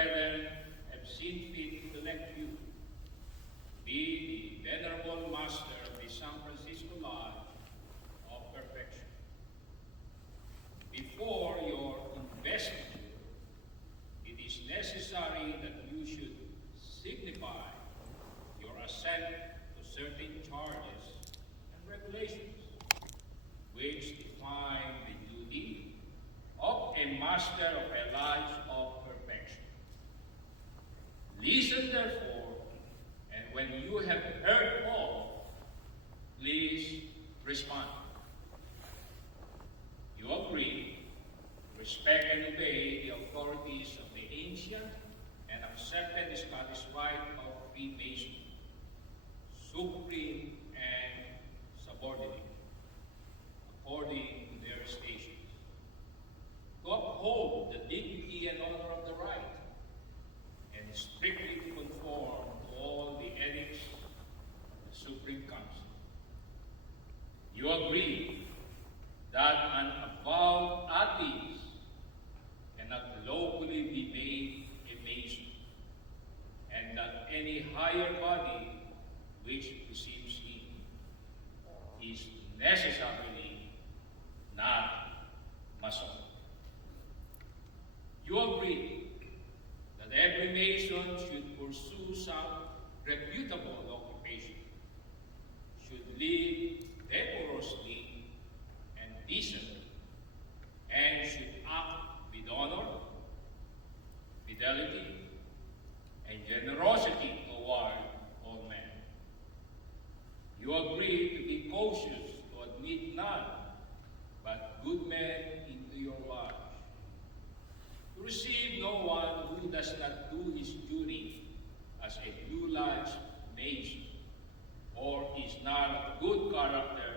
brethren have seen fit to elect you to be the venerable master of the San Francisco Lodge of Perfection. Before your investiture, it is necessary that you should signify your assent to certain charges and regulations which define the duty of a master of a lodge of perfection. Listen therefore, and when you have heard all, please respond. You agree to respect and obey the authorities of the ancient and accepted Scottish rite of Freemasonry, supreme and subordinate, according to their stations, to uphold the dignity and honor of the right, and strictly to conform to all the edicts of the Supreme Council. You agree that an avowed atheist cannot lawfully be made a Mason, and that any higher body which receives him is necessarily not Mason. You agree that every Mason should pursue some reputable occupation, should live decorously and decently, and should act with honor, fidelity, and generosity toward all men. You agree to be cautious to admit none but good men into your lodge, to receive no one who does not do his duty as a Blue Lodge Mason, or is not of good character,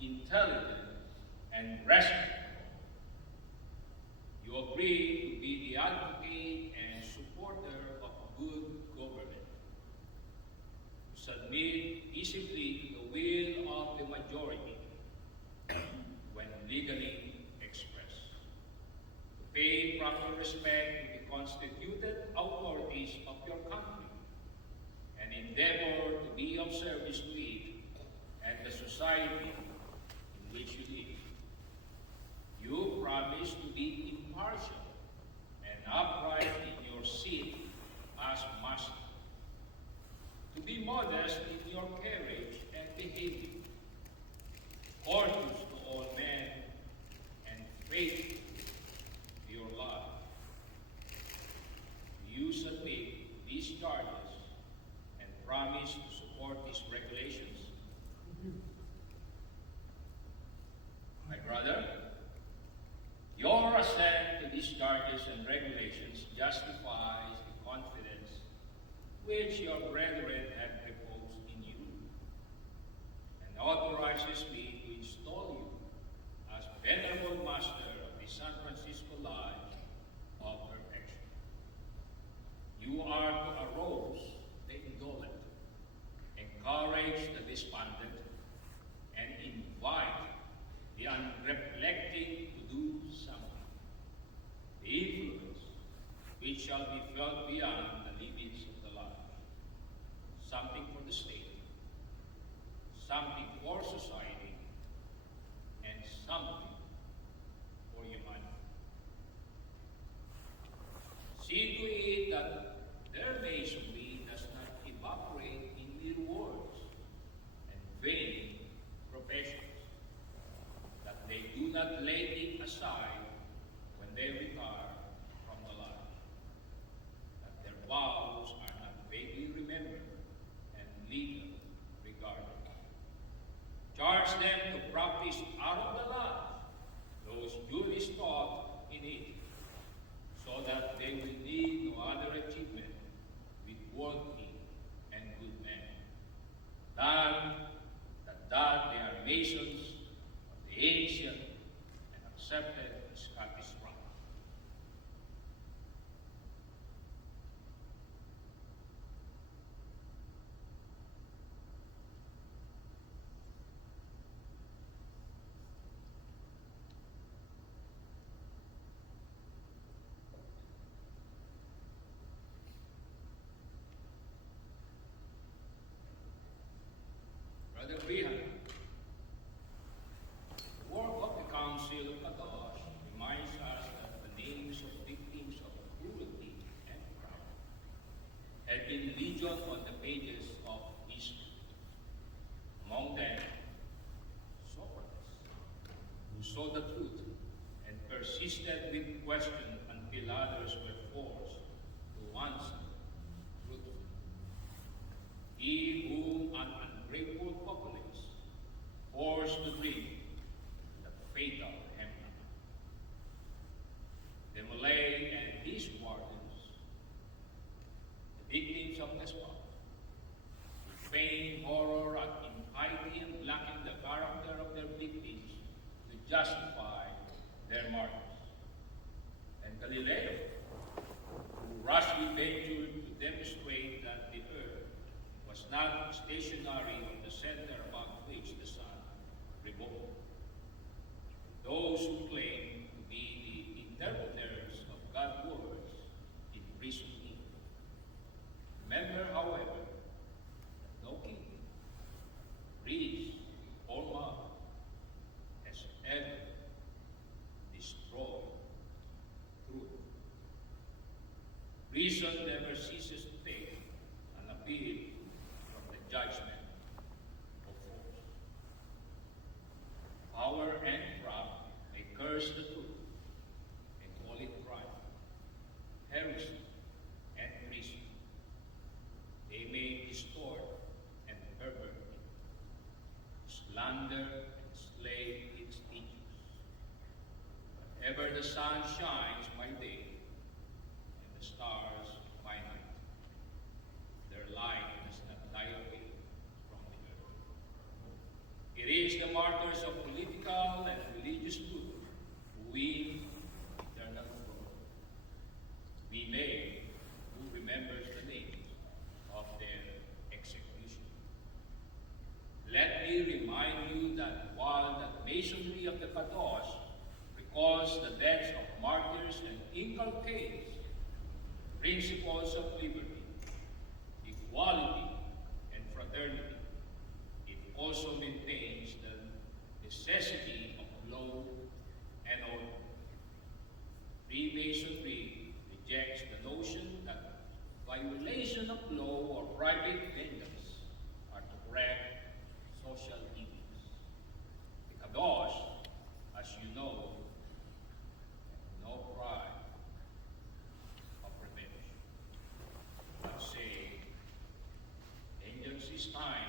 intelligent, and respectable. You agree to be the advocate and supporter of good government, to submit peaceably to the will of the majority when legally expressed, to pay proper respect to the constituted authorities of your country, and endeavor to be of service to it and the society in which you live. You promise to be impartial and upright in your seat as master, to be modest in your carriage and behavior, courteous to all men, and faithful to your love. You submit these charges and promise to support these regulations. My brother, your assent to these charges and regulations justifies the confidence which your brethren have reposed in you, and authorizes me to install you as venerable master of the San Francisco Lodge of Perfection. You are to arouse the indolent, encourage the despondent, and invite the unreflecting to do something. The influence which shall be felt beyond the limits of the lodge. Something for the state, something for society, and something for humanity. See to it that their masonry does not evaporate in mere words and vain professions, that they do not lay it aside when they retire from the lodge, that their vows are not vaguely remembered and little regarded. Charge them to practice out of the lodge those duties taught in it, so that they will need no other achievement with worthy and good men than that they are Masons of the ancient and accepted Scottish rite. religion on the pages of history. Among them, Socrates, who saw the truth and persisted with question until others were forced to answer truthfully. He whom an ungrateful populace forced to drink the fatal hemlock. The Malay and his wardens, the victims of Nespa, who feigned horror at impiety and blackened the character of their victims to justify their murders. And Galileo, who rashly ventured to demonstrate that the earth was not stationary on the center about which the sun revolved. Those who claim to be the interpreters of God's words imprisoned him. Remember, however, that no king, priest, or monk has ever destroyed truth. Reason never ceases to take an appeal from the judgment of force. Power and craft may curse the truth and call it crime, heresy, and treason. They may distort and pervert it, slander and slay its teachers. Whenever the sun shines by day and the stars by night, their light does not die away from the earth. It is the martyrs of political and religious truth who win eternal glory. We may who remembers the names of their execution. Let me remind you that while the masonry of the Kadosh records the deaths of martyrs and inculcates principles of liberty, equality, and fraternity, it also maintains the necessity of law and order. Freemasonry rejects the notion that violation of law or private vengeance are to correct social evils. The Kadosh, as you know, have no pride of revenge, but say, vengeance is mine,